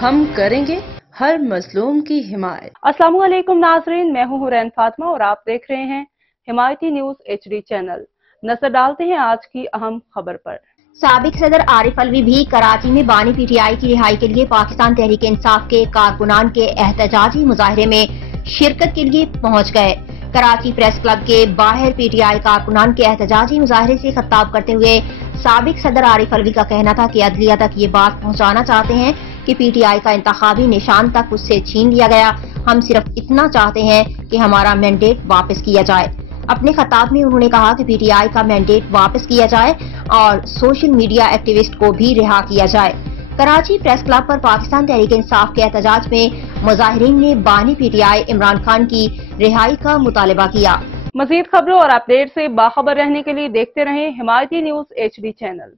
हम करेंगे हर मजलूम की हिमायत। अस्सलाम वालेकुम नाजरीन, मैं हूं हुरैन फातिमा और आप देख रहे हैं हिमायती न्यूज HD चैनल। नजर डालते हैं आज की अहम खबर पर। साबिक सदर आरिफ अलवी भी कराची में बानी PTI की रिहाई के लिए पाकिस्तान तहरीक इंसाफ के कारकुनान के एहतजाजी मुजाहरे में शिरकत के लिए पहुंच गए। कराची प्रेस क्लब के बाहर PTI कारकुनान के एहतजाजी मुजाहरे से खिताब करते हुए साबिक सदर आरिफ अलवी का कहना था कि अदलिया तक ये बात पहुंचाना चाहते हैं कि PTI का इंतखाबी निशान तक उससे छीन लिया गया। हम सिर्फ इतना चाहते हैं कि हमारा मैंडेट वापस किया जाए। अपने खिताब में उन्होंने कहा कि PTI का मैंडेट वापस किया जाए और सोशल मीडिया एक्टिविस्ट को भी रिहा किया जाए। कराची प्रेस क्लब पर पाकिस्तान तहरीक इंसाफ के एहतजाज में मुजाहिरीन ने बानी PTI इमरान खान की रिहाई का मुतालबा किया। मजीद खबरों और अपडेट से बाखबर रहने के लिए देखते रहें हिमायती न्यूज HD चैनल।